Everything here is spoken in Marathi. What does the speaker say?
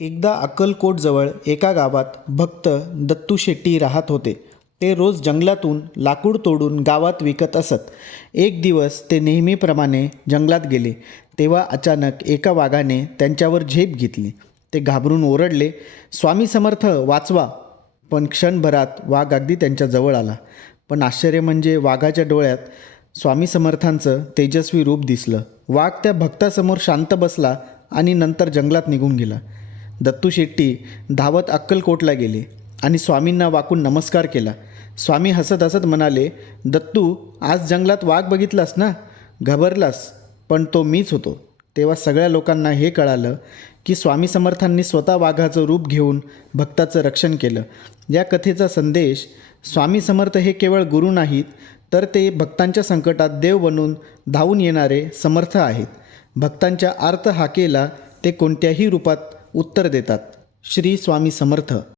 एकदा अक्कलकोटजवळ एका गावात भक्त दत्तू शेट्टी राहत होते. ते रोज जंगलातून लाकूड तोडून गावात विकत असत. एक दिवस ते नेहमीप्रमाणे जंगलात गेले तेव्हा अचानक एका वाघाने त्यांच्यावर झेप घेतली. ते घाबरून ओरडले, "स्वामी समर्थ, वाचवा!" पण क्षणभरात वाघ अगदी त्यांच्याजवळ आला. पण आश्चर्य म्हणजे वाघाच्या डोळ्यात स्वामी समर्थांचं तेजस्वी रूप दिसलं. वाघ त्या भक्तासमोर शांत बसला आणि नंतर जंगलात निघून गेला. दत्तू शेट्टी धावत अक्कलकोटला गेले आणि स्वामींना वाकून नमस्कार केला. स्वामी हसत हसत म्हणाले, "दत्तू, आज जंगलात वाघ बघितलास ना? घाबरलास, पण तो मीच होतो." तेव्हा सगळ्या लोकांना हे कळालं की स्वामी समर्थांनी स्वतः वाघाचं रूप घेऊन भक्ताचं रक्षण केलं. या कथेचा संदेश, स्वामी समर्थ हे केवळ गुरु नाहीत, तर ते भक्तांच्या संकटात देव बनून धावून येणारे समर्थ आहेत. भक्तांच्या आर्त हाकेला ते कोणत्याही रूपात उत्तर देतात. श्री स्वामी समर्थ.